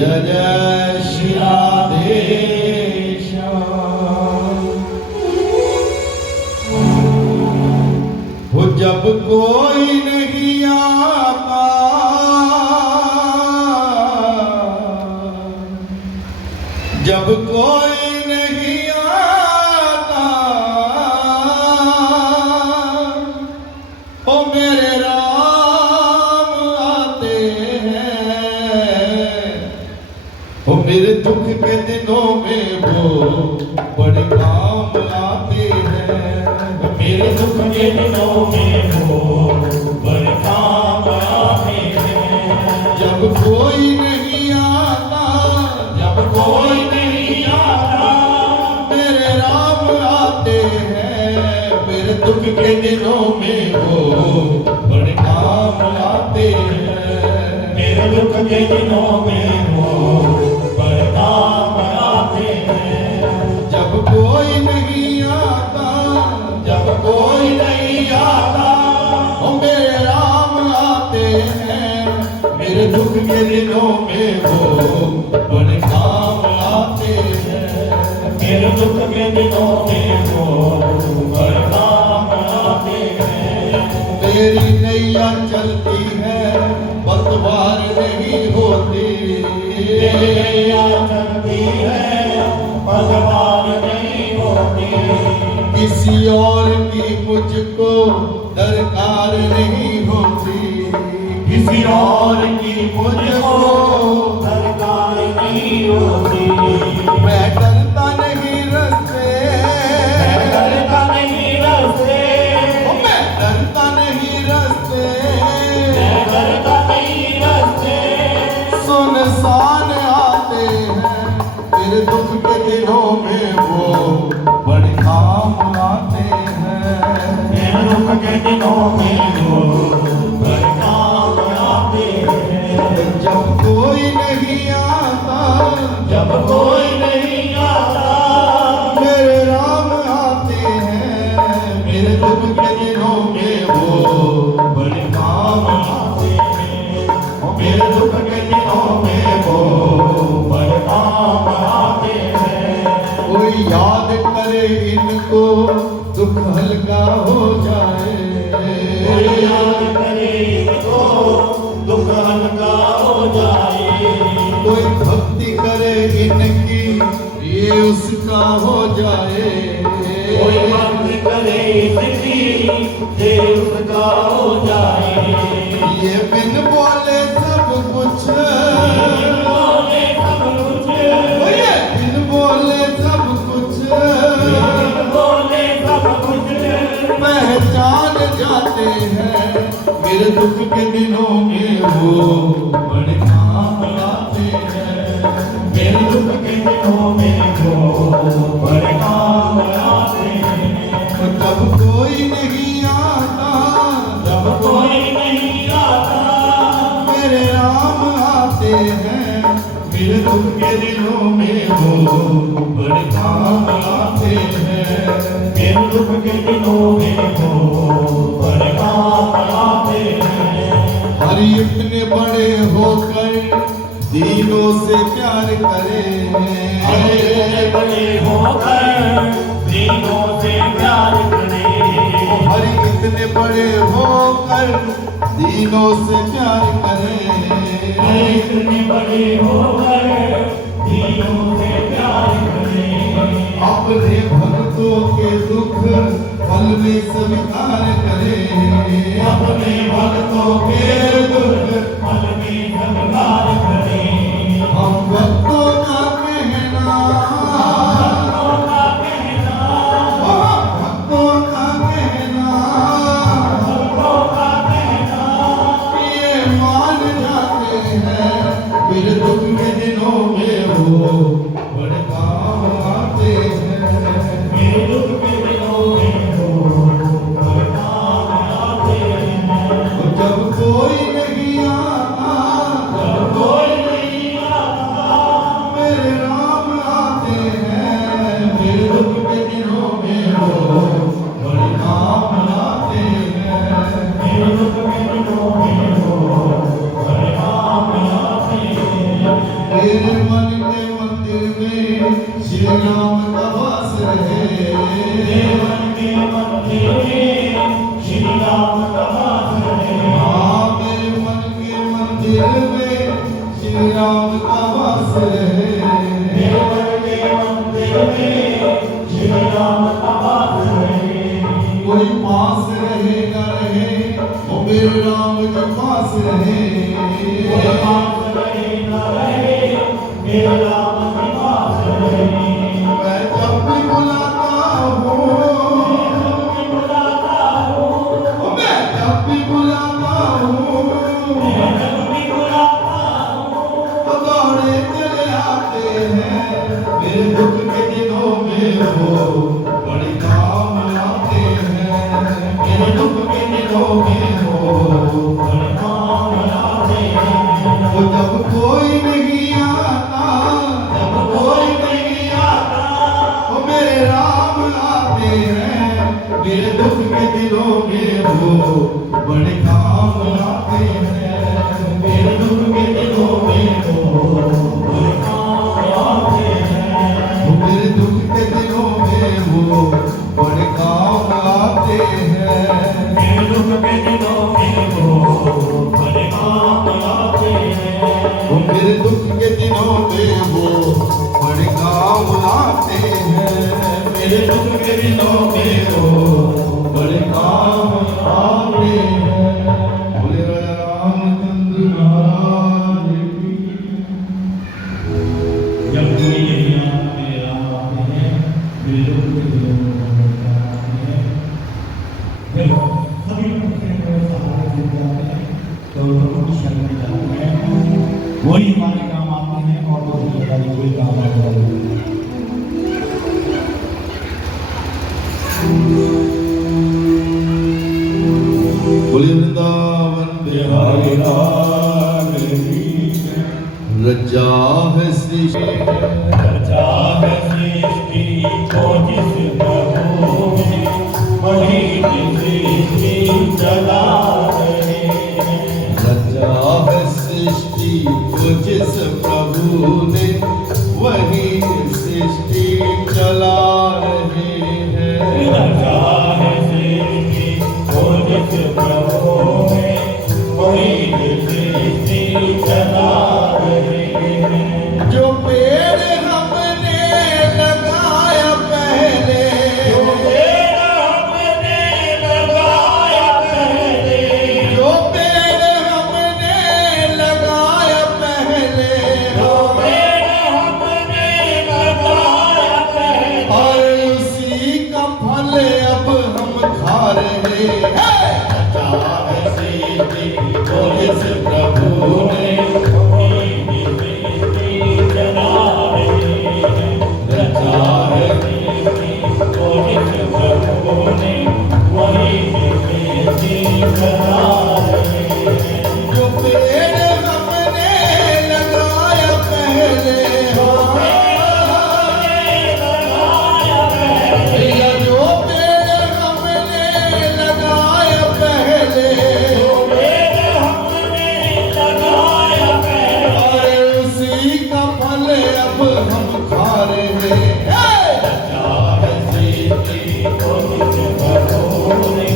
जय जय श्री राधे श्याम। वो जब कोई नहीं आता, जब कोई नहीं आता, ओ मेरे राम आते हैं। ओ मेरे दुख के दिनों में वो बड़े काम आते हैं। मेरे दुख के दिनों में वो बड़े काम आते हैं। जब कोई नहीं आता, जब कोई नहीं आता, मेरे राम आते हैं। मेरे दुख के दिनों में वो बड़े काम आते हैं। मेरे दुख के दिनों में वो बड़े काम आते हैं। जब कोई नहीं आता, जब कोई नहीं आता, ओ मेरे राम आते हैं। मेरे दुख के दिनों में वो बड़े काम आते हैं। मेरे दुख के दिनों में वो बड़े काम आते हैं। मेरी नैया चलती है, पतवार नहीं होती। मेरी नैया चलती है, पतवार नहीं होती। किसी और की मुझको दरकार नहीं होती। किसी और की मुझको दरकार नहीं होती। मैं डरता नहीं रस्ते, मैं डरता नहीं रस्ते, मैं डरता नहीं रस्ते। मैं डरता नहीं रस्ते। सुनसान आते हैं, मेरे दुख के दिनों में वो बड़े काम आते हैं। मेरे दुख के दिनों में वो बड़े काम आते हैं। जब कोई नहीं आता, जब कोई नहीं आता, मेरे राम आते हैं। मेरे दुख के दिनों में वो बड़े काम आते हैं। और मेरे दुख के दिनों में वो बड़े काम आते हैं। कोई याद करे इनको, दुख हल्का हो जाए। कोई याद करे इनको, दुख हल्का हो जाए। कोई भक्ति करे इनकी, ये उसका हो जाए। कोई भक्ति करे इनकी, ये उसका हो जाए। ये बिन बोले सब कुछ, बोले सब कुछ, ये बिन बोले सब कुछ बोले सब कुछ, पहचान जाते हैं। मेरे दुख के दिनों में वो बड़े काम आते हैं। मेरे दुख के दिनों में वो बड़े काम आते हैं। जब कोई नहीं आता, जब कोई नहीं आता, मेरे राम आते हैं। मेरे दुख के दिनों में वो बड़े काम आते हैं। मेरे दुख के दिनों में वो बड़े काम आते हैं। हरि इतने बड़े होकर दीनों से प्यार करें। अरे इतने बड़े होकर दीनों से प्यार करें। हरि इतने बड़े होकर दीनों से प्यार करें। अरे इतने बड़े होकर दीनों से प्यार करें। अपने भक्तों के दुख पल में स्वीकार करें। अपने भक्तों के दुख पल में स्वीकार करें। हम भक्तों का कहना, भक्तों का कहना, भक्तों का कहना, भक्तों का कहना, ये मान जाते हैं। मेरे दुख के दिनों में वो बड़े काम आते हैं। मेरे दुख के दिनों में वो बड़े काम आते हैं। जब कोई नहीं आता, जब कोई नहीं आता, मेरे राम आते हैं। मेरे दुख के दिनों में वो बड़े काम आते हैं। मेरे दुख के दिनों में वो बड़े काम आते हैं। मेरे मन के मंदिर में श्री राम का वास रहे। मेरे मन के मंदिर में श्री राम का वास रहे। हाँ मेरे मन के मंदिर में श्री राम का वास रहे। मेरे मन के मंदिर में श्री राम का वास रहे। कोई पास रहे न रहे वो मेरे राम जी पास रहे। कोई पास रहे न रहे मेरे राम के पास रहे। मैं जब भी बुलाता हूँ, मैं जब भी बुलाता हूँ, वो दौड़े चले आते हैं। मेरे दुख के दिनों में वो बड़े काम आते हैं। मेरे दुख के दिनों में वो बड़े काम आते हैं। वो जब कोई नहीं आता, जब कोई नहीं आता, वो मेरे राम आते हैं। मेरे दुख के दिनों में वो बड़े काम आते हैं। मेरे दुख के दिनों में वो बड़े काम आते हैं। मेरे दुख के दिनों में वो बड़े काम आते हैं। मेरे दुख के दिनों में वो बड़े काम आते हैं। वो मेरे दुख के दिनों में वो बड़े काम आते हैं। मेरे दुख के दिनों में वो बड़े काम आते हैं। बोले रामचंद्र महाराज की। जब कोई यही मेरे राम आते हैं, मेरे दुख के दिनों में बड़े काम आते हैं। जब सभी लोग मेरे सहारे जुट जाते हैं तो लोग शरण में जाते हैं। वही हमारे काम आते हैं और वो भी कोई काम आता है। बोले वृंदावन बिहारी लाल की। रजा है सृष्टि, रचा है सृष्टि को जिस प्रभु ने, वही सृष्टि चला रहे हैं। रचा है सृष्टि को जिस प्रभु ने, वही सृष्टि चला रहे हैं। रचा है सृष्टि को जिस प्रभु ने, वही सृष्टि चला रहे हैं। जो पेड़ हमने लगाया पहले, जो पेड़ हमने लगाया पहले, जो पेड़ हमने लगाया पहले, जो पेड़ हमने लगाया पहले, और उसी का फल अब हम खा रहे हैं। रचा है सृष्टि को जिस प्रभु ने, वही सृष्टि चला रहे हैं। रचा है सृष्टि को जिस प्रभु ने, वही सृष्टि चला रहे हैं। जो पेड़ हमने लगाया पहले, भैया जो पेड़ हमने लगाया पहले, और उसी का फल अब हम खा रहे हैं। रचा है सृष्टि को जिस प्रभु ने,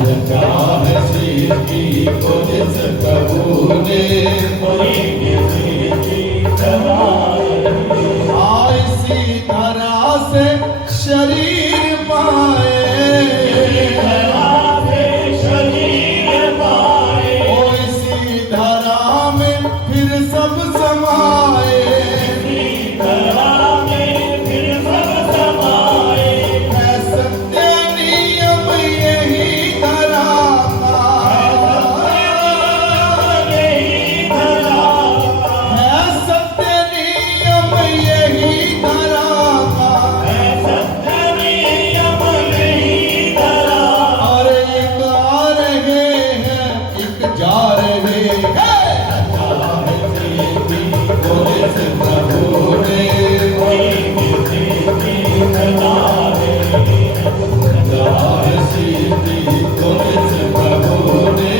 रचा है सृष्टि को जिस प्रभु ने। इसी धरा से शरीर पाए, ओ इसी धरा में फिर सब समाए। है सत्य नियम यही धरा का, है सत्य नियम यही धरा का। और एक आ रहे हैं, एक जा रहे हैं। रचा है सृष्टि को जिस प्रभु ने, रचा है सृष्टि को जिस प्रभु ने।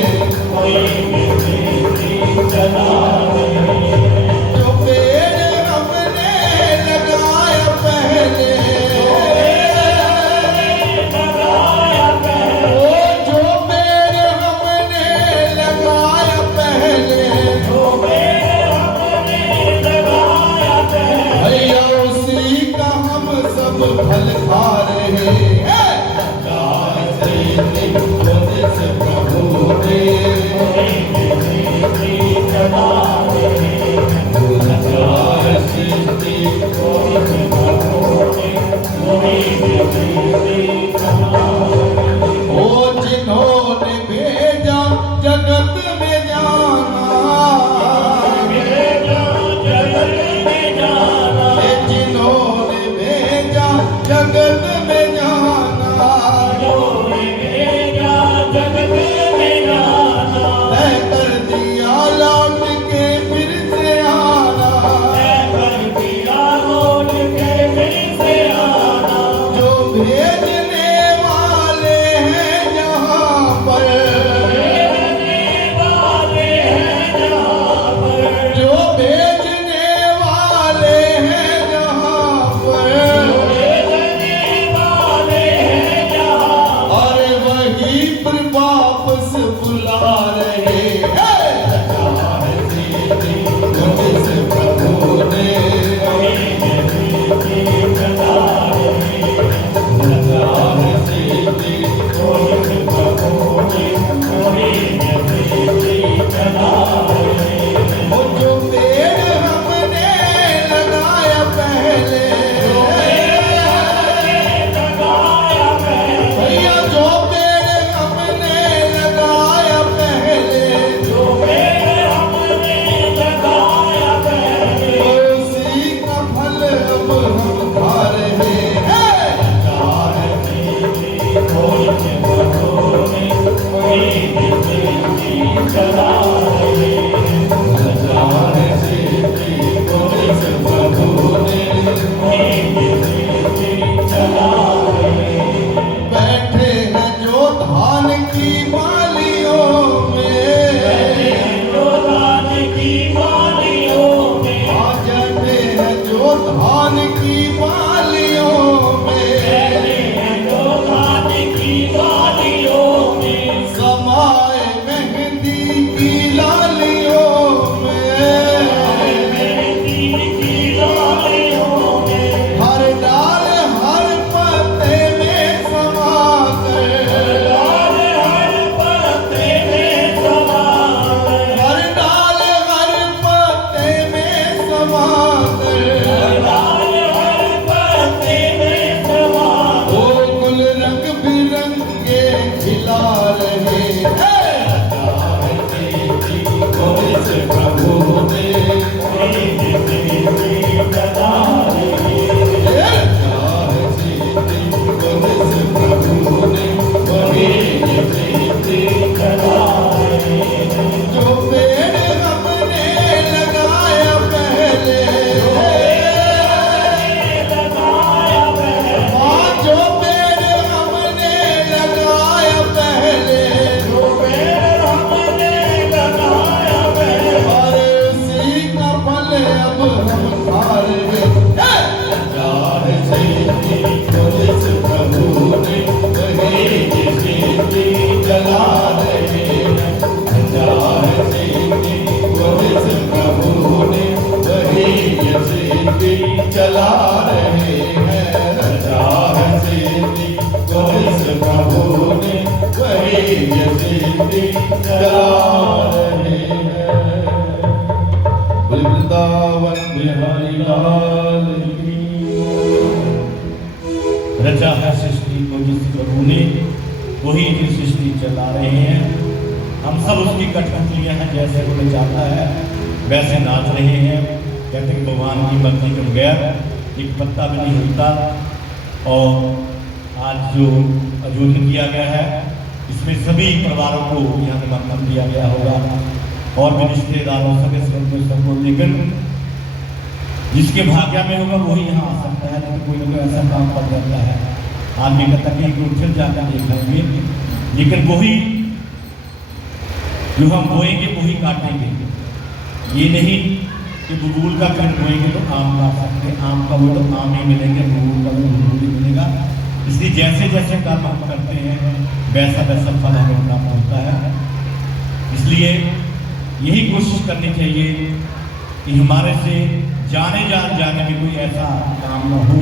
चला रहे हैं। रचा है सीधी पुलिस प्रभु ने, चला रहे हैं। बैठे हैं जो धान की बालियों में, जो धान की बालियों में, आ जाते हैं जो धान की बालियों में, जो धान की बालियों में, समाए मेहंदी की लालियों में, मेहंदी की लालियों में, हर डाल हर पत्ते में समा कर, हर पत्ते में समा कर, हर डाल हर पत्ते में समा कर, हर पत्ते में समा कर, ओ गुल रंग बिरंगे खिला रहे हैं। पुलिस प्रभु ने, चला रहे हैं। रचा है सीधी पुलिस प्रभु ने, वही सीधी चला रहे हैं। जो पेड़ हमने लगाया पहले, लगाया पहले, जो पेड़ हमने लगाया पहले, जो पेड़ हमने लगाया पहले, और उसी का फल अब हम खा रहे हैं। रचा है सीधी पुलिस प्रभु ने, वही सीधी जला रहे हैं। रचा है सीधी पुलिस प्रभु ने, वही सीधी जला रहे हैं। रचा है सीधी पुलिस प्रभु ने, वही सीधी जला रहे हैं। बोल वृंदावन बिहारी लाल की। रचा है सृष्टि को जिस प्रभु ने, वही की सृष्टि चला रहे हैं। हम सब उसकी कठपुतलियां हैं, जैसे वो चाहता है वैसे नाच रहे हैं। कहते कि भगवान की मर्जी के बगैर एक पत्ता भी नहीं हिलता। और आज जो आयोजन किया गया है, इसमें सभी परिवारों को यहाँ निमंत्रण दिया गया होगा, और भी रिश्तेदारों सदस्य सबको, लेकिन जिसके भाग्य में होगा वही यहाँ आ सकता है। लेकिन कोई ना कोई ऐसा काम पड़ जाता है, आदमी कहता है कि फिर जाकर देखेंगे, लेकिन वही जो हम बोएंगे वही काटेंगे। ये नहीं कि बबूल का पेड़ बोएंगे तो आम काट सकते हैं, आम का वो तो आम ही मिलेंगे, बबूल का वो बबूल ही मिलेगा। इसलिए जैसे जैसे कर्म हम करते हैं वैसा वैसा फल हमें प्राप्त होता है। इसलिए यही कोशिश करनी चाहिए कि हमारे से जाने में कोई ऐसा काम न हो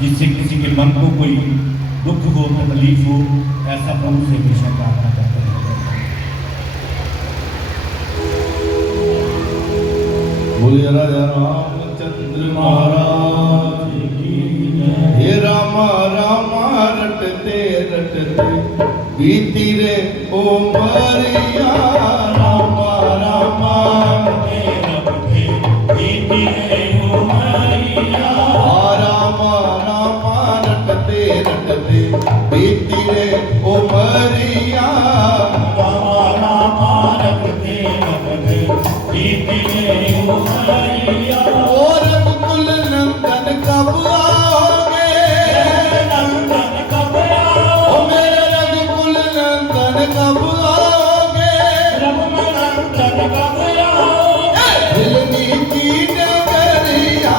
जिससे किसी के मन को कोई दुख हो, तकलीफ हो। ऐसा प्रभु से हमेशा प्रार्थना करते रहते हैं। बोलिए राजा रामचंद्र महाराज की जय। हे रामा रामा रटते रटते बीती रे ओ मरिया, रामा रामा रामा रामा रटते रटते बीती रे ओ मरिया, रामा रामा रटते रटते बीती रे ओ मरिया। और रघुकुल नंदन कब आओगे, नंदन कब ओ आओगे, मेरे रघुकुल नंदन कब आओगे, नंदन कब आओगे, दिलनी की नगरिया,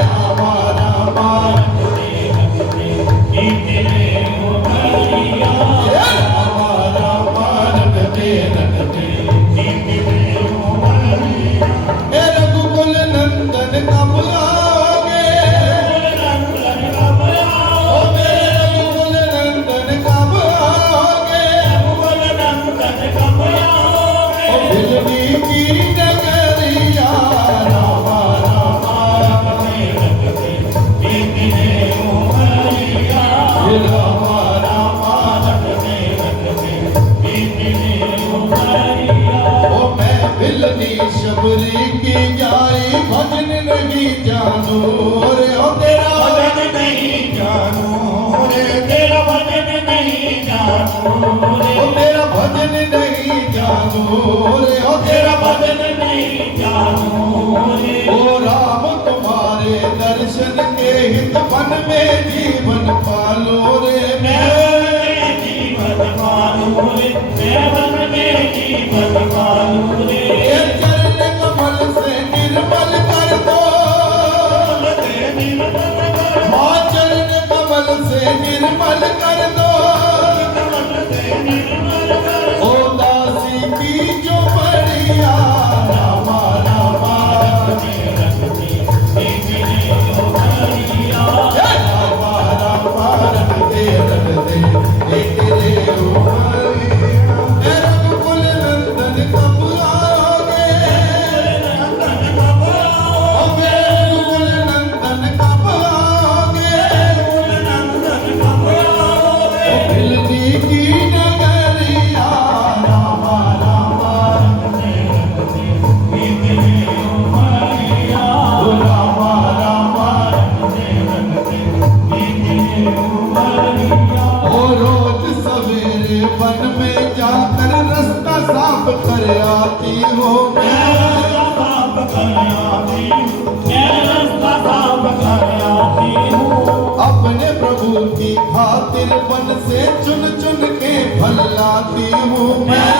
रामा रामा बीती रे ओ मरिया। रामा रामा रटते रटते बीती रे ओ मरिया। हे रघुकुल नंदन कब आओगे, नंदन कब ओ आओगे, मेरे रघुकुल नंदन कब आओगे, नंदन कब आओगे, ओ दिलनी की नगरिया, रामा रामा बीती रे ओ मरिया। हे रामा रामा बीती रे ओ मरिया। ओ मैं बिलनी शबरी की जाई भजन नहीं जानू रे, ओ तेरा भजन नहीं जानू रे, तेरा भजन नहीं जानू रे, ओ तेरा भजन नहीं जानू रे हो तेरा भजन नहीं जानो रे। ओ राम तुम्हारे दर्शन के हित मन में जीवन पालो रे मैं जीवन पालू रे, मैं मन में जीवन पालू रे। ये चरण कमल से निर्मल कर दो, हाँ चरण कमल से निर्मल कर दो। ओ दासी की जो बढ़िया रामा रामा रामा रामा रख दे तेरे रघुकुल नंदन कब आओगे, ओ मेरे रघुकुल नंदन कब आओगे, ओ मिलनी की नगरिया रामा रामा ओ रामा रामा ओ रोज सवेरे वन में जाकर रास्ता साफ कर आती हो अपने प्रभु की खातिर वन से चुन चुन के फल लाती हूँ मैं।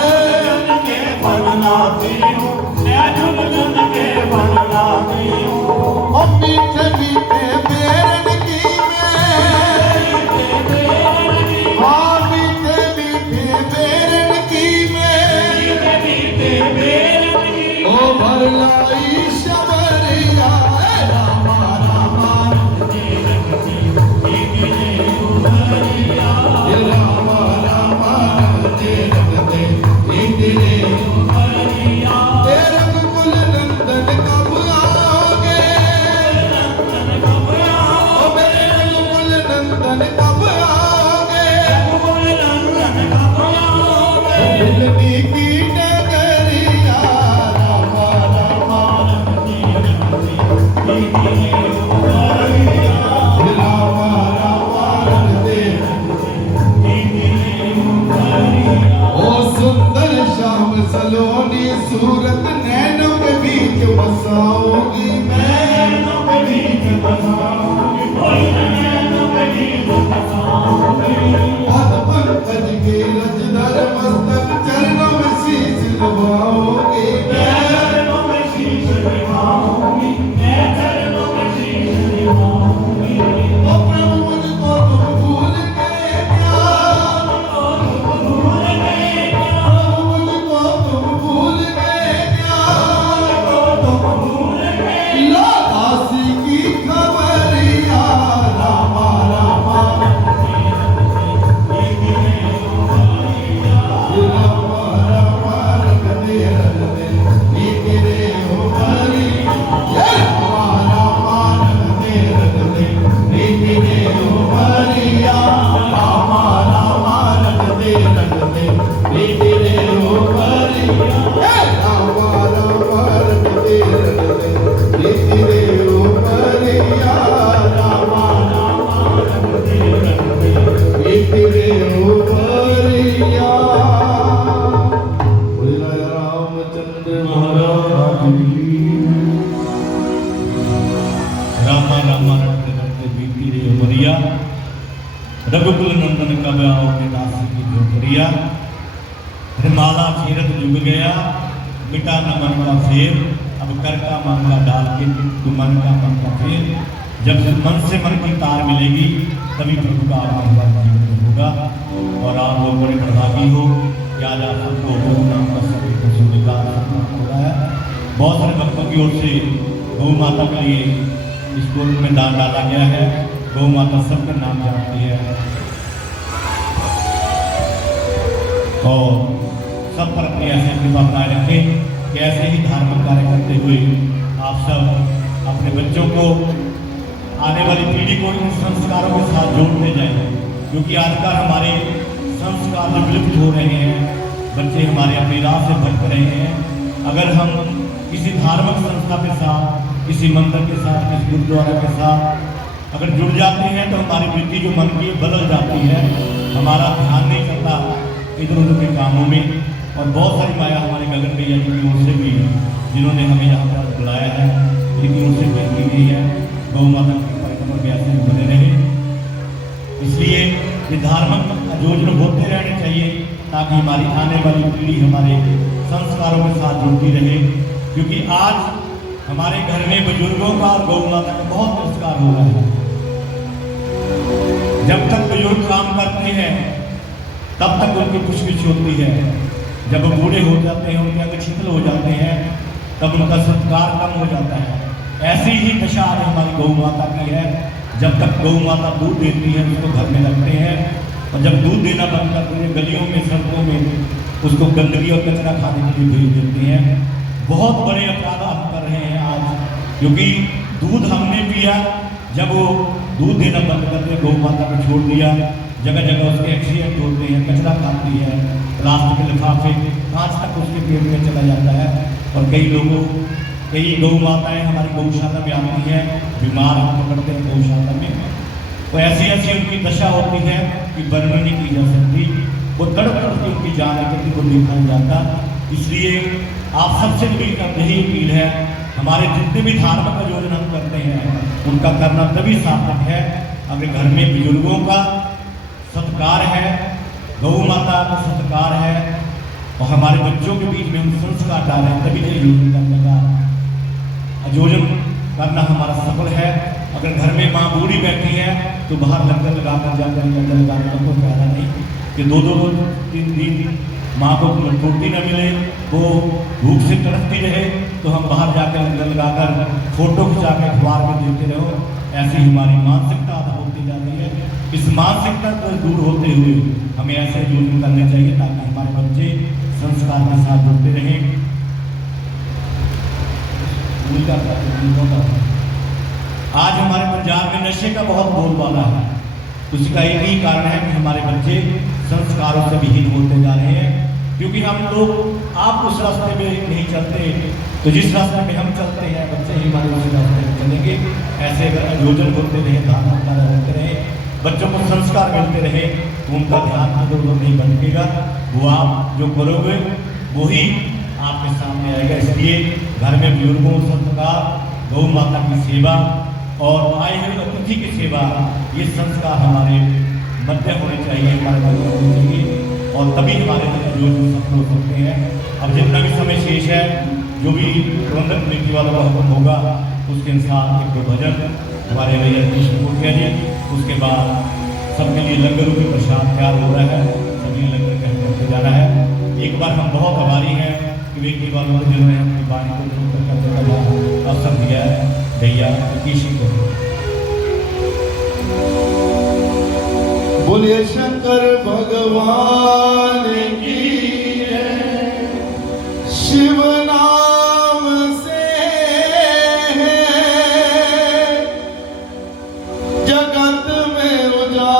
और मीठे मीठे बेरन की मैं, हाँ मीठे मीठे बेरन की मैं, ओ भरलाई शबरिया रामा रामा ये रामा रामा तेरे रघुकुल नंदन कब आओगे, ओ मेरे रघुकुल नंदन कब आओगे, मिलनी की नगरिया रामा रामा रामा रामा रखते ओ सुंदर श्याम सलोनी सूरत नैनों के बीच बसाओगी मैं। पद पंकज के रजधर मस्तक चरणों में शीश नवाओगी मैं। ओ प्रभु मुझको तुम भूल गए क्या, प्रभु मुझको तुम भूल गए क्या, लो दासी की खबरिया रामा रामा रामा रामा रख दे ये तेरे हो हरी रामा रामा रख दे ये तेरे हो हरिया रामा रामा रख दे ये तेरे हो हरिया रामा रामा रख दे ये तेरे हो हरिया रामा रामा रख दे ये तेरे हो हरिया। बोल रामचंद्र महाराज की। रामा रामा रटते रटते बीती रे उमरिया, रघुकुल नंदन कब आओगे दासी की झोपड़िया। माला छेरत जुग गया, मिटा न मन का फेर, अब कर का मन का डाल के तू मन का फेर। जब मन से मन की तार मिलेगी तभी प्रभु का आशीर्वाद जीवन में होगा। और आप लोग बड़े प्रभावी हो कि आज आप सबको गौ नाम का विकास हो रहा है। बहुत सारे भक्तों की ओर से गौ माता के लिए स्कूल में दान डाला गया है। गौ माता सबके नाम जानती है और सब पर अपनी ऐसे कृपा बनाए रखें कि ऐसे ही धार्मिक कार्य करते हुए आप सब अपने बच्चों को, आने वाली पीढ़ी को इन संस्कारों के साथ जोड़ते जाएं। क्योंकि आजकल हमारे संस्कार जो विलुप्त हो रहे हैं, बच्चे हमारे अपनी राह से भटक रहे हैं। अगर हम किसी धार्मिक संस्था के साथ, किसी मंदिर के साथ, किसी गुरुद्वारा के साथ अगर जुड़ जाते हैं तो हमारी वृत्ति जो मन की बदल जाती है। हमारा ध्यान नहीं करता इधर उधर के कामों में, और बहुत सारी माया हमारे गगन भैया जी की ओर से भी, जिन्होंने हमें यहाँ पर बुलाया है, इनकी ओर से भेज दी गई है। गौ माता की परिक्रमा भी ऐसे बने रहे। इसलिए ये धार्मिक आयोजन होते रहने चाहिए ताकि हमारी आने वाली पीढ़ी हमारे संस्कारों के साथ जुड़ती रहे, क्योंकि आज हमारे घर में बुजुर्गों का और गौ माता का बहुत संस्कार हो रहा है। जब तक बुजुर्ग काम करते हैं तब तक उनकी पुष्पिश होती है। जब बूढ़े हो जाते हैं, उनके अंग छिद्र हो जाते हैं, तब उनका सत्कार कम हो जाता है। ऐसी ही दशा आज हमारी गौ माता की है। जब तक गौ माता दूध देती है उसको घर में रखते हैं, और जब दूध देना बंद करते हैं गलियों में सड़कों में उसको गंदगी और कचरा खाने के लिए भेज देते हैं। बहुत बड़े अपराध हम कर रहे हैं आज, क्योंकि दूध हमने पिया, जब वो दूध देना बंद करते गौ माता को छोड़ दिया, जगह जगह उसके एक्सीडेंट होते हैं, कचरा खाती है, प्लास्टिक के लिफाफे कांच तक उसके पेट में चला जाता है। और कई गौ माताएं हमारी गौशाला में आती हैं, बीमार हम पकड़ते हैं गौशाला में, तो ऐसी उनकी दशा होती है कि वर्णन नहीं की जा सकती। वो तड़प तड़प उनकी जान है को देखा नहीं जाता। इसलिए आप सबसे यही अपील है, हमारे जितने भी धार्मिक आयोजन हम करते हैं उनका करना तभी सार्थक है अगर घर में बुजुर्गों का सत्कार है, गौ माता का सत्कार है, और हमारे बच्चों के बीच में हम संस्कार डालें, तभी आयोजन करने का आयोजन करना हमारा सफल है। अगर घर में माँ बूढ़ी बैठी है तो बाहर लंगर लगाकर जाकर लंगर लगाने का कोई फायदा नहीं कि दो तीन दिन माँ को रोटी न मिले, वो भूख से तड़पती रहे, तो हम बाहर जाकर लंगर लगाकर फोटो खिंचा के अखबार में देते रहो। ऐसी हमारी मानसिकता होती जाती है। इस मानसिकता को दूर होते हुए हमें ऐसे आयोजन करने चाहिए ताकि हमारे बच्चे संस्कार के साथ जुड़ते रहें। आज हमारे पंजाब में नशे का बहुत बोलबाला है। उसका एक ही कारण है कि हमारे बच्चे संस्कारों से विहीन होते जा रहे हैं, क्योंकि हम लोग आप उस रास्ते में नहीं चलते, तो जिस रास्ते में हम चलते हैं बच्चे ही हमारे उस रास्ते में चलेंगे। ऐसे अगर आयोजन होते रहे, धार्मिकता होते रहे, बच्चों को संस्कार मिलते रहे, तो उनका ध्यान इधर उधर नहीं भटकेगा। वो आप जो करोगे वही आपके सामने आएगा। इसलिए घर में बुजुर्गों संस्कार, गौ माता की सेवा और आए हुए अतिथि की सेवा, ये संस्कार हमारे मध्य होने चाहिए, हमारे मध्य होने चाहिए, और तभी हमारे आयोजन सफल हो सकते हैं। अब जितना भी समय शेष है, जो भी प्रबंधक समिति वालों का हुक्म होगा उसके अनुसार एक दो भजन हमारे भैया कृष्ण को कह दिए, उसके बाद सबके लिए लंगर की प्रसाद तैयार हो रहा है, सभी लंगर कहीं करते जाना है। एक बार हम बहुत आभारी हैं कि वेगी वालों को जिन्होंने अपनी वाणी को सुनकर करने का अवसर दिया है, भैया कृष्ण को। बोलिए शंकर भगवान की शिव नाम से है जगत में उजाला,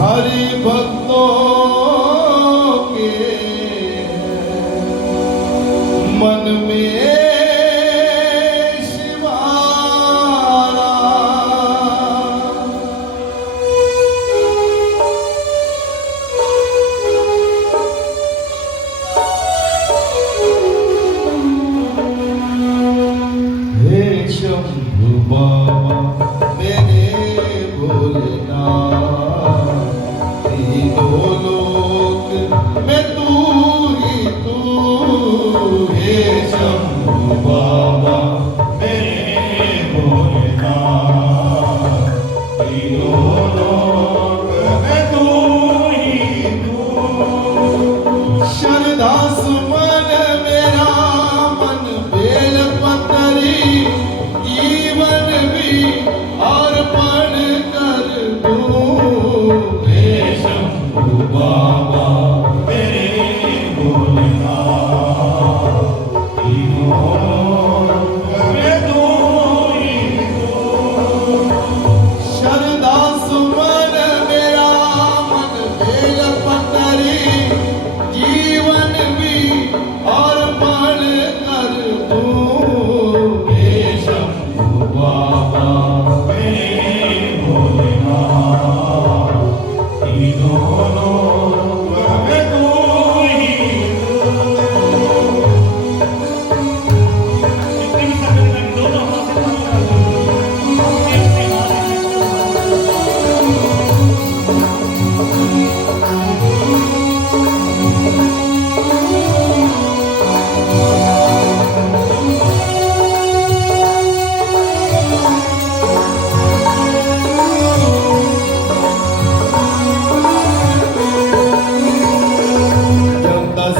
हरि भक्तों के मन में शंभु बाबा मेरे भोलेनाथ, तीनों लोक में तू ही तू, हे शंभु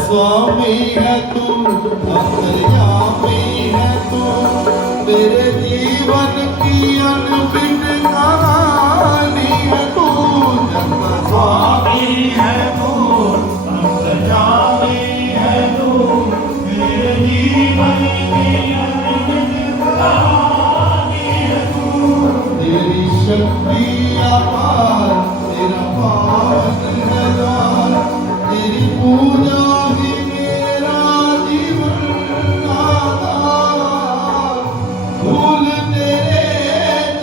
स्वामी है तू, अंतर्यामी है तू, मेरे जीवन की अनबिन कहानी है तू। जग स्वामी है तू, अंतर्यामी है तू, मेरे जीवन की अनबिन कहानी है तू। तेरी शक्ति अपार, तेरा पावन है द्वार, तेरी पूजा ही मेरा जीवन आधार। फूल तेरे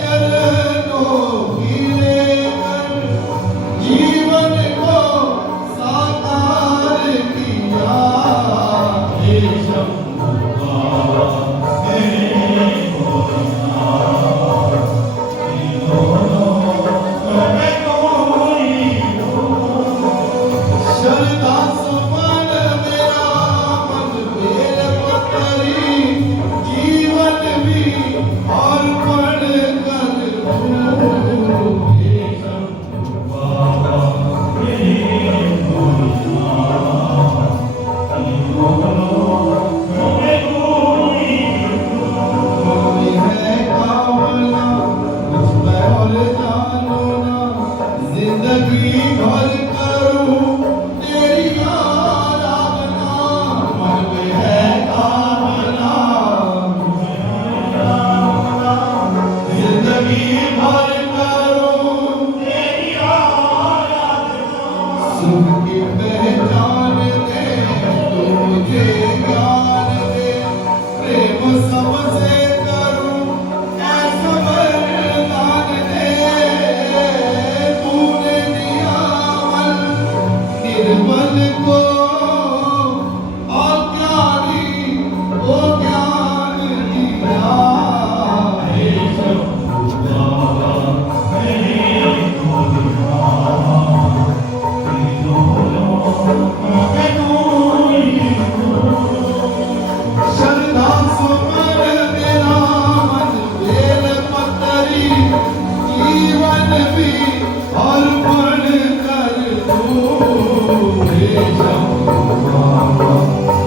चरणों की लेकर जीवन को साकार किया। हे शंभु बाबा, हे भोलेनाथ, श्रद्धा सुमन मेरा मन बेल पतरी, जीवन भी अर्पण कर दूं। हे शंभु बाबा, हे भोलेनाथ, कोई है कामना मुझ पे और जानो ना, जिंदगी भर करूं तेरी आराधना। मन में है कामना, जिंदगी भर करूं तेरी आराधना। सुख की पहचान दे तू मुझे ज्ञान दे, प्रेम सबसे करूं ऐसा वरदान दे। तूने दिया मन निर्मल को अज्ञानी को ज्ञान दिया। हे शंभु बाबा, हे भोलेनाथ, श्रद्धा सुमन मेरा मन बेल पतरी, जीवन भी अर्पण कर दूं। हे शंभु बाबा,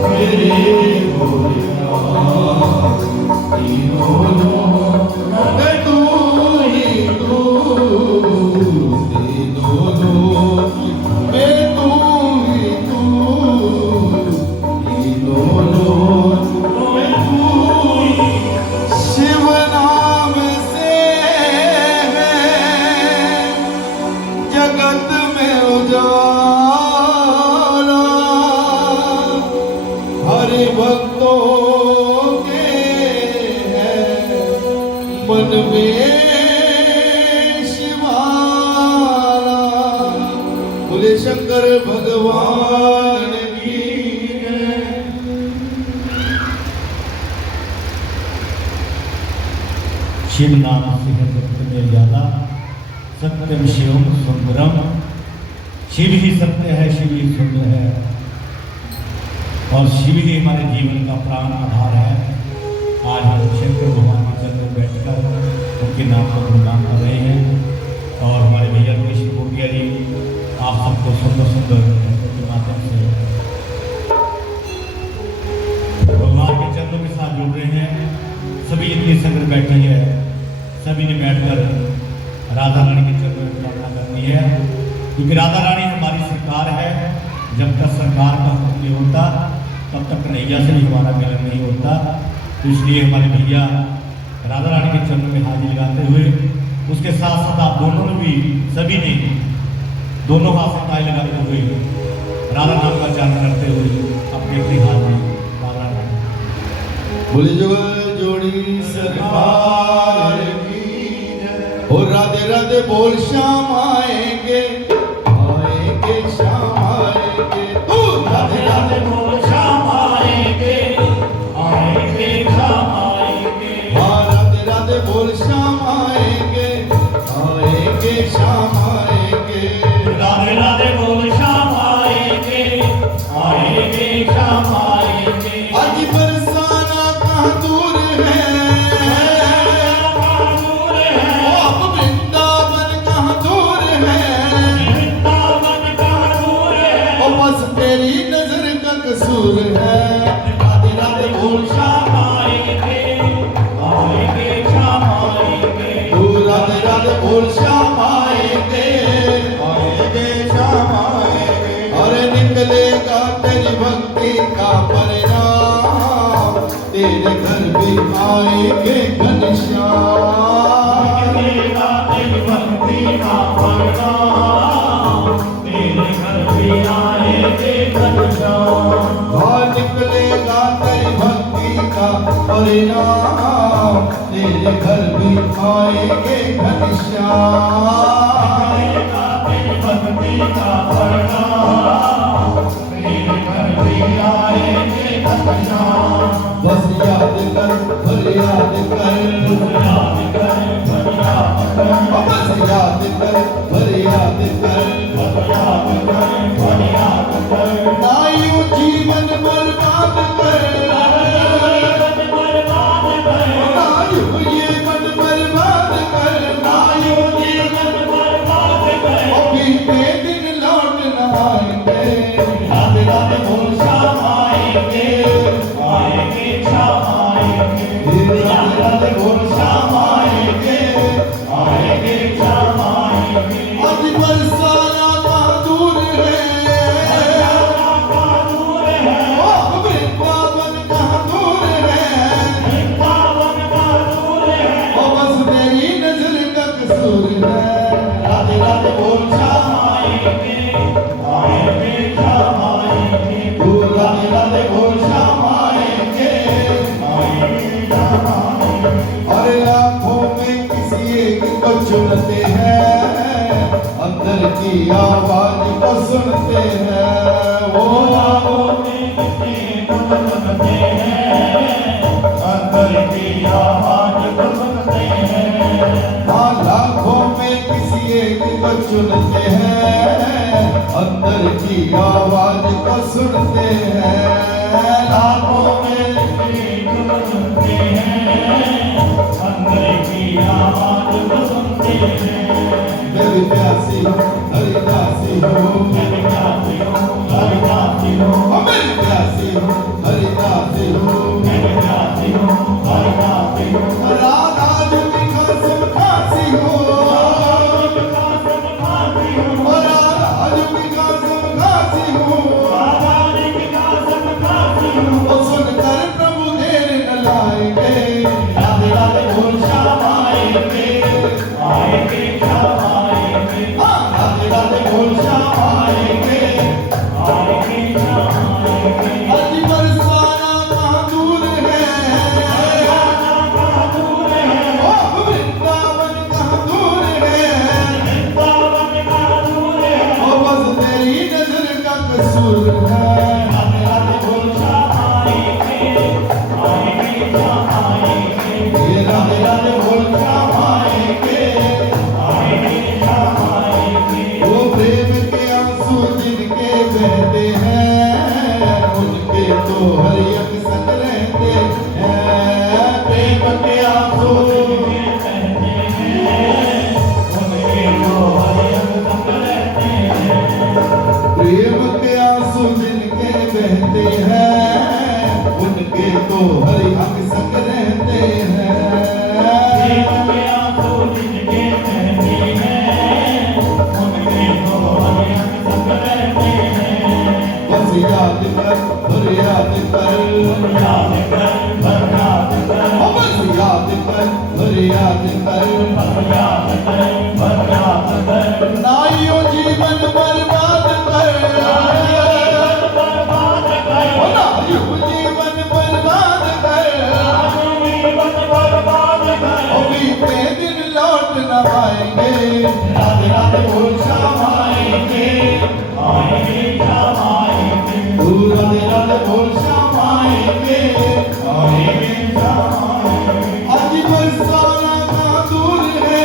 हे भोलेनाथ, तीनों लोक में तू ही तू, तीनों लोक में तू ही तू, तीनों लोक में तू ही। शिव नाम से है जगत में उजाला, हरि भक्तों के है मन में शिवाला। बोले शंकर भगवान की जय। शिव नाम से है सत्य में ज्यादा, सत्यम शिवम सुंदरम। शिव ही सत्य है, शिव ही सुंदर है, और शिव ही हमारे जीवन का प्राण आधार है। आज हम शंकर भगवान के चरण में बैठकर उनके नाम का गुणगान कर रहे हैं, और हमारे भैया कृष्ण गोपिया जी आप सबको सुंदर सुंदर गीतों के माध्यम से भगवान के चरणों के साथ जुड़ रहे हैं। सभी इतनी संगत बैठी है, सभी ने बैठकर राधा रानी के चरणों में प्रार्थना करनी है, क्योंकि राधा रानी हमारी सरकार है। जब तक सरकार का हुक्म नहीं होता तब तक कन्हैया से भी हमारा मिलन नहीं होता। तो इसलिए हमारे भैया राधा रानी के चरणों में हाजिरी लगाते हुए, उसके साथ साथ आप दोनों ने भी, सभी ने दोनों हाथ से ताली लगाते हुए राधा नाम का उच्चारण करते हुए अपनी अपनी हाजिरी राधा रानी। बोले जुगल जोड़ी सरकार की जय। और राधे राधे बोल श्याम आएंगे, आएंगे श्याम आएंगे। राधे राधे बोल श्याम आएंगे, आएंगे श्याम आएंगे। हाँ राधे राधे बोल श्याम आएंगे, आएंगे श्याम आएंगे। राधे राधे बोल श्याम आएंगे, आएंगे श्याम आएंगे। आज बरसाना कहाँ दूर है, अब वृंदावन कहाँ दूर है। तेरे घर भी आएंगे घनश्याम। निकलेगा तेरी भक्ति का परिणाम, तेरे घर भी आएंगे घनश्याम। हाँ निकलेगा तेरी भक्ति का परिणाम, तेरे घर भी आएंगे घनश्याम। निकलेगा तेरी भक्ति का परिणाम, तेरे घर भी आएंगे घनश्याम। बस याद कर फरियाद कर, याद कर फरियाद कर, बस याद कर फरियाद कर, याद कर फरियाद कर। ना यूं जीवन बर्बाद कर, बर्बाद कर, ना यूं जीवन बर्बाद कर, ना यूं जीवन बर्बाद कर। ओ बीते दिन लौट न आएंगे। राधे राधे बोल श्याम आएंगे, आएंगे श्याम आएंगे। राधे राधे बोल श्याम आएंगे, आएंगे श्याम आएंगे। आज बरसाना का दूर है, दूर है, ओ वृंदावन का दूर है, वृंदावन का दूर है। ओ बस तेरी नजर का कसूर है। राधे राधे बोल श्याम आएंगे, आएंगे श्याम आएंगे। तू राधे राधे बोल श्याम आएंगे, आएंगे श्याम आएंगे। और लाखों में किसी एक को चुनते हैं, अंदर की आवाज को सुनते हैं। वो लाखों में किसी को सुनते हैं, अंदर की आवाज को सुनते हैं। हाँ लाखों में किसी एक को चुनते हैं, अंदर की आवाज को सुनते हैं। लाखों में किसी को सुनते हैं, अंदर की आवाज को सुनते हैं। मेरी प्यासी हो हरिदासी हो, मैं प्यासी हूँ, हरिदासी हूँ, मेरी प्यासी हो हरिदासी हो। मैं प्यासी हूँ, हरिदासी हूँ। राधा जो की कसम खासी हो, राधा जो की कसम खासी हो। वो सुनकर प्रभु देर न लाएंगे। राधे राधे बोल श्याम आएंगे, आएंगे श्याम आएंगे। राधे राधे बोल श्याम आएंगे, आएंगे श्याम आएंगे। आज बरसाना कहाँ दूर है, दूर है, ओ वृंदावन कहाँ दूर है। वृंदावन का दूर है। ओ बस तेरी नजर का कसूर है। राधे राधे बोल श्याम आएंगे, आएंगे श्याम आएंगे। ये राधे राधे बोल श्याम आएंगे, आएंगे श्याम आएंगे। वो प्रेम के आंसू जिनके बहते हैं, उनके तो हर एक संग रहते हैं। प्रेम के आंसू जिनके बहते हैं, उनके तो हरियम संग रहते हैं। प्रेम के आंसू जिनके बहते हैं, उनके तो हर एक संग रहते हैं। प्रेम के आंसू जिनके बहते हैं, उनके तो हरियम संग रहते हैं। बस याद कर फरियाद कर, याद कर फरियाद कर, ओ बस याद कर फरियाद कर। याद कर फरियाद कर। ना यूं जीवन बर्बाद कर, बर्बाद कर, ओ ना यूं जीवन बर्बाद कर। बर्बाद कर। ओ बीते दिन लौट न आएंगे। राधे राधे बोल श्याम आएंगे, आएंगे श्याम आएंगे। तू राधे राधे बोल श्याम आएंगे, आएंगे श्याम आएंगे। आज बरसाना कहाँ दूर है,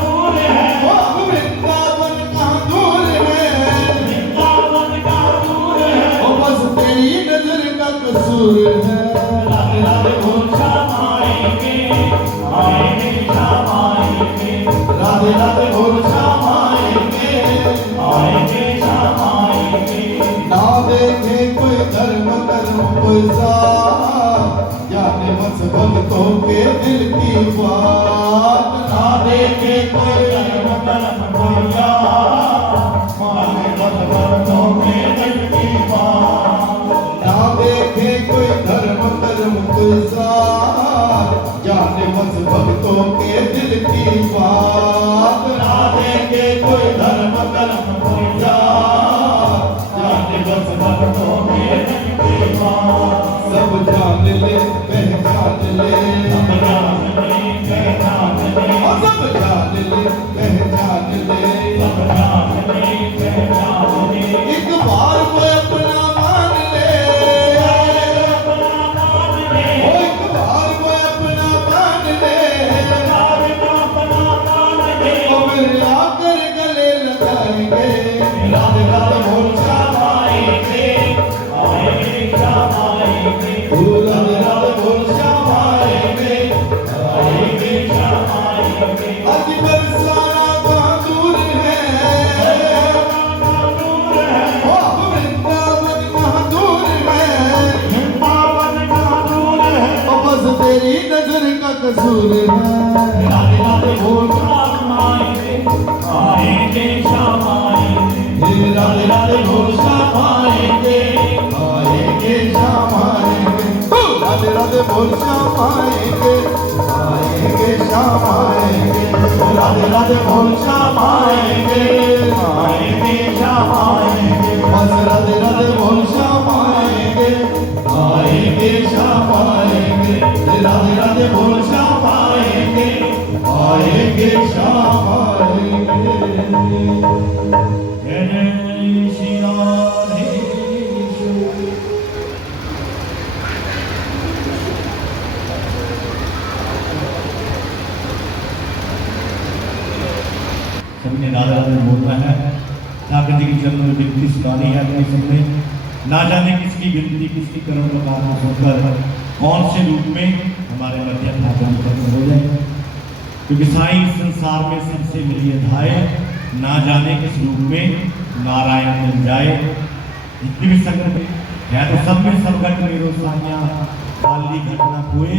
दूर है, ओ वृंदावन कहाँ दूर है। वृंदावन का दूर है। ओ बस तेरी नजर का कसूर है। राधे राधे बोल श्याम आएंगे, आएंगे श्याम आएंगे। राधे राधे बोल श्याम आएंगे, आएंगे श्याम आएंगे। ना देखे कोई धर्म कर्म कोई सा, जाने बस भक्तों के दिल की बात। ना देखे कोई धर्म कर्म कोया, माने बस भक्तों के दिल की बात। ना देखे कोई जाएंगे राधे राधे बोल श्याम आएंगे राधे राधे बोल श्याम आएंगे आज बरसाना बहादुर है ओ वृंदावन बहादुर है ओ बस तेरी नजर का कसूर है राधे राधे बोल श्याम आएंगे राधे राधे बोल श्याम आएंगे श्याम आएंगे राधे राधे बोल श्याम आएंगे श्याम आएंगे राधे राधे बोल श्याम आएंगे श्याम आएंगे बस राधे राधे बोल श्याम आएंगे श्याम आएंगे राधे राधे बोल श्याम आएंगे श्याम आएंगे जय श्री राधे सबने राधा राधा बोलना है। ठाकुर जी के चरणों में विनती सुनानी है अपने सबने। ना जाने किसकी विनती किसकी कर्म प्रकार को सुनकर कौन से रूप में हमारे मध्य ठाकुर खत्म हो जाए, क्योंकि साईं इस संसार में सबसे मिलिए धाए, ना जाने किस रूप में नारायण बन जाए। जितनी भी संगत है तो सब में संकट मेरो साइया काली घटना कोई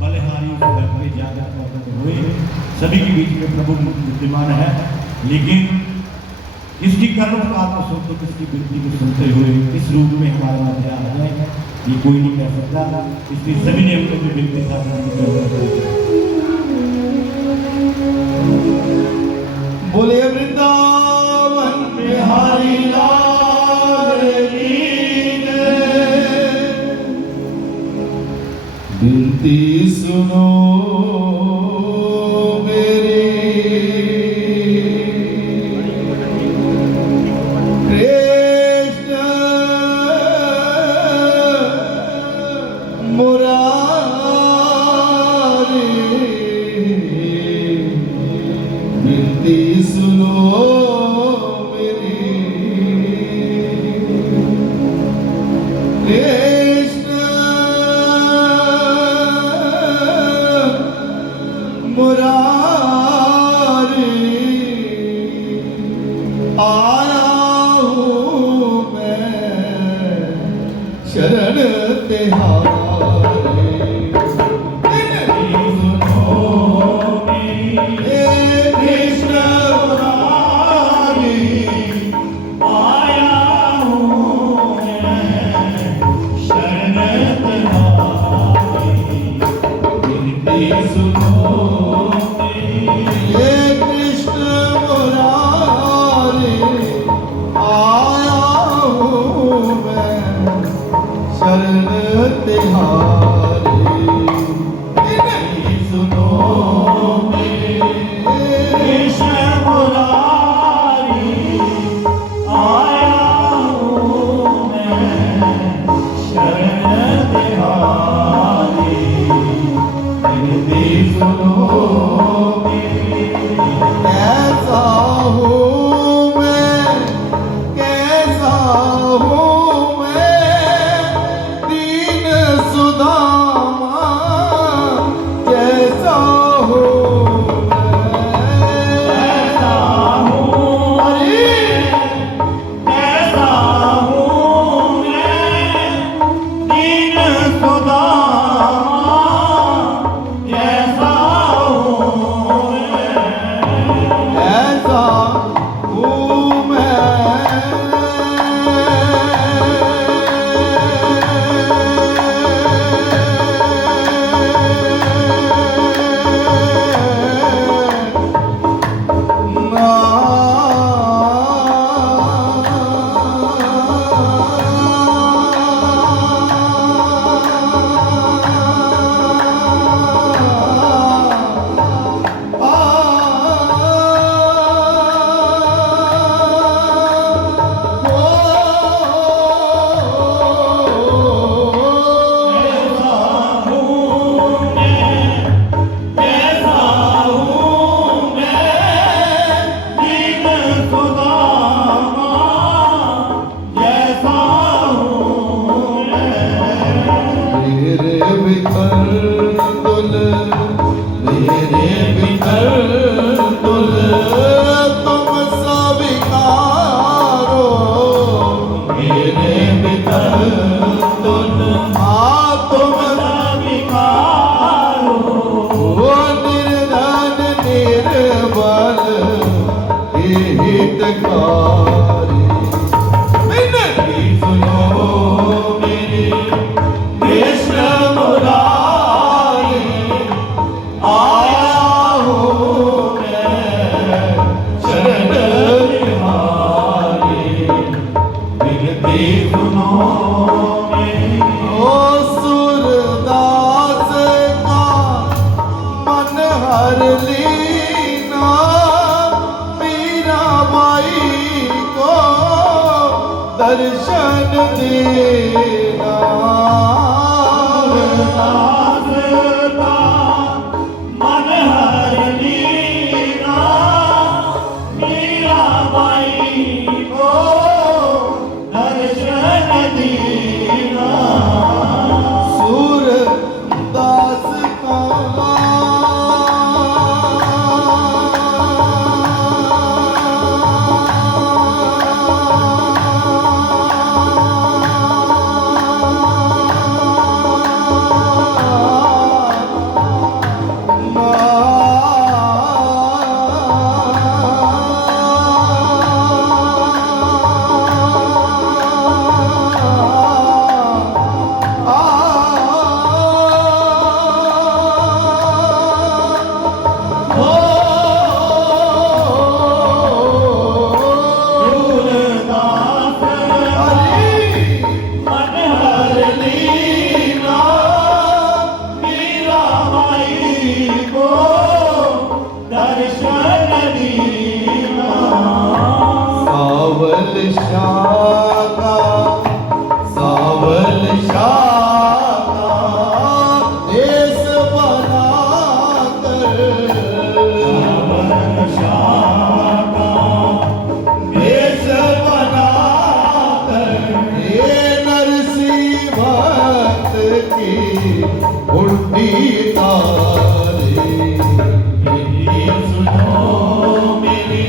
बलिहारी उस घर में जाकर प्रकट हुए। सभी के बीच में प्रभु विद्यमान है, लेकिन किसकी कर्म प्रकार को सुनते किसकी विनती को सुनते हुए इस रूप में हमारे मध्य आ जाए ये कोई नहीं कह सकता। इसलिए सभी ने अपने विनती बोले वृंदावन बिहारी लाल की जय। विनती सुनो मेरी कृष्ण मुरारी विनती सुनो मेरी कृष्ण मुरारी आया हूँ मैं शरण तिहारी कृष्ण मुरारी आया हूँ शरण विनती सुनो ये कृष्ण मुरारी आया हूँ मैं शरण तिहारी। हितकारी विनती सुनो मेरी कृष्ण मुरारी आया हूँ मैं शरण तुम्हारी विनती सुनो मेरी ओ सूरदास का मन हर लीना मीराबाई को दर्शन देना मन हर लीना मीराबाई को दर्शन देना सूरदास का सावल शाका सावल शाका देश बना कर देश बना कर ये नरसिंह भक्त की उल्टी तारे सुनो मेरी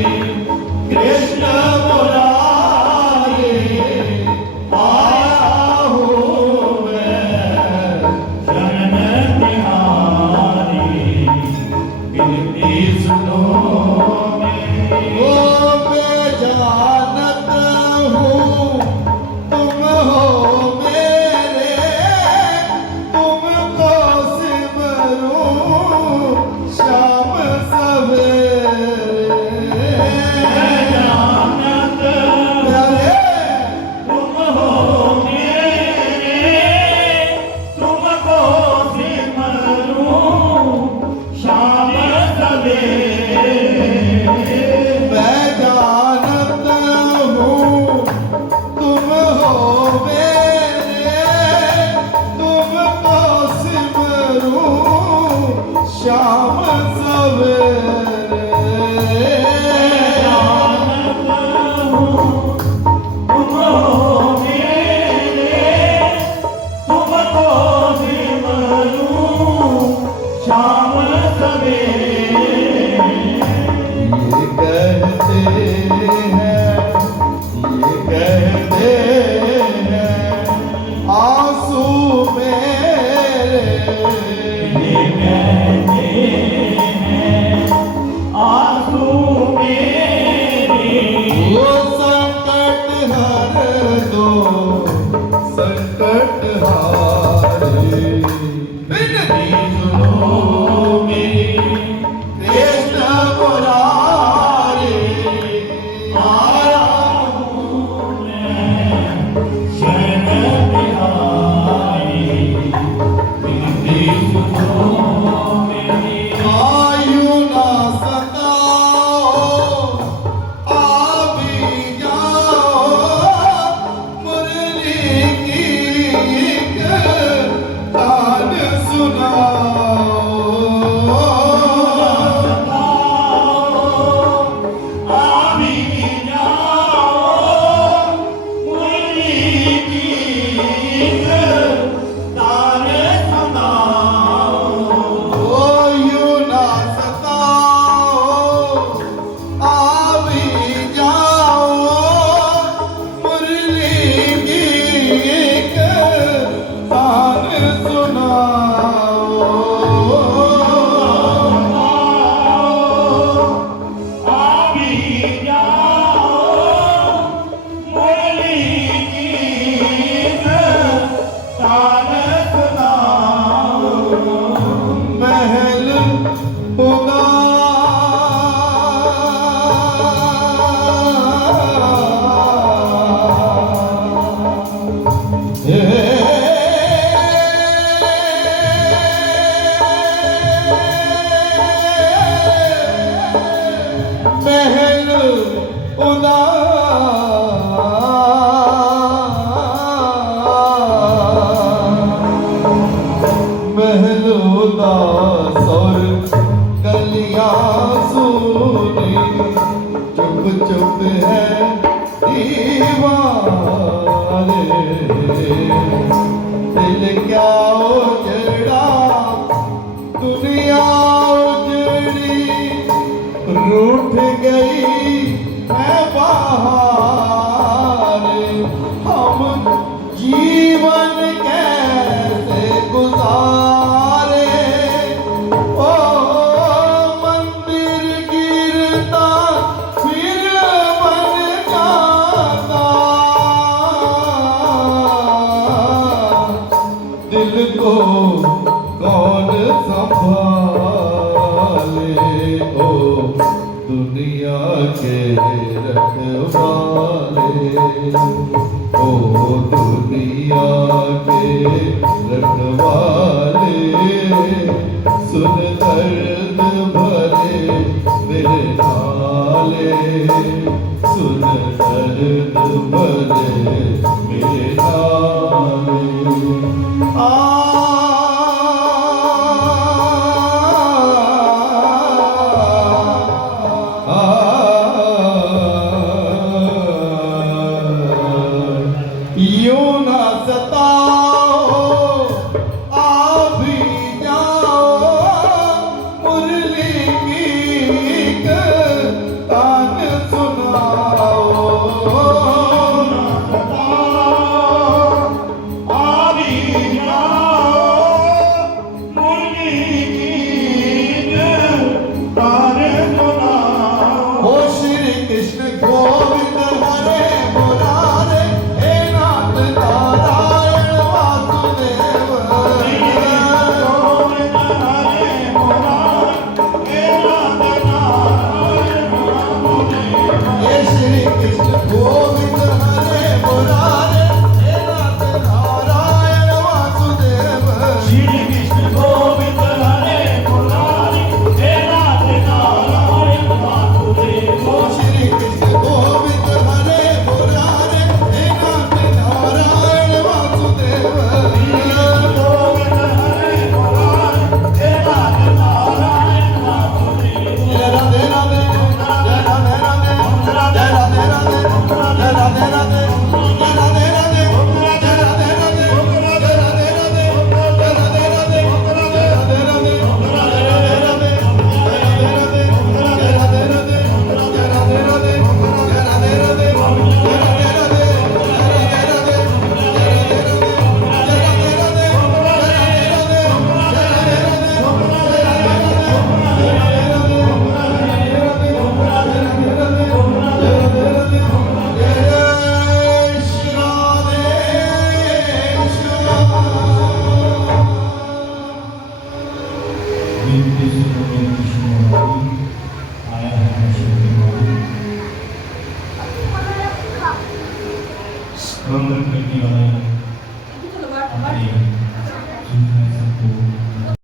कृष्ण मुरारी आया हूँ मैं शरण तुम्हारी विनती सुनो मेरी ओ मैं जानत हूँ तुम हो मेरे तुमको सिमरूं शाम सवेरे श्याम सवेरे तुम हो मेरे तुमको सिमरूं शाम सवेरे ये कहते हैं आंसू मेरे आंसू मेरे वो संकट हर दो संकट हारे विनती सुनो मेरी कृष्ण मुरारी आया हूँ मैं शरण तुम्हारी विनती सुनो मेरी आयु ना सताओ आ भी जाओ मुरली की एक तान सुनाओ आ भी जाओ महलों दा सुर गलियां सुनी चुप चुप है दीवाने दिल क्या उजड़ा दुनिया उजड़ी रूठ गई है बाहर हम जीवन कैसे गुजारे ओ मंदिर गिरता फिर बन जाता दिल को कौन संभाले ओ दुनिया के रखवाले ओ दुनिया के रखवाले सुन दर्द भरे मेरे नाले सुन दर्द भरे मेरे नाले यूं ना सताओ आ भी जाओ मुरली की एक तान सुनाओ ना सताओ आ भी जाओ मुरली की एक तान सुनाओ ओ श्री कृष्ण गोविंद हरे मुरारे गोविंद हरे मुरारे हे नाथ नारायण वासुदेव श्री कृष्ण गोविंद हरे मुरारे हे नाथ नारायण वासुदेव श्री कृष्ण गोविंद हरे मुरारे हे नाथ नारायण वासुदेव गोविंद हरे मुरारे हे नाथ नारायण वासुदेव राधे राधे राधे राधे राधे राधे राधे करने वाला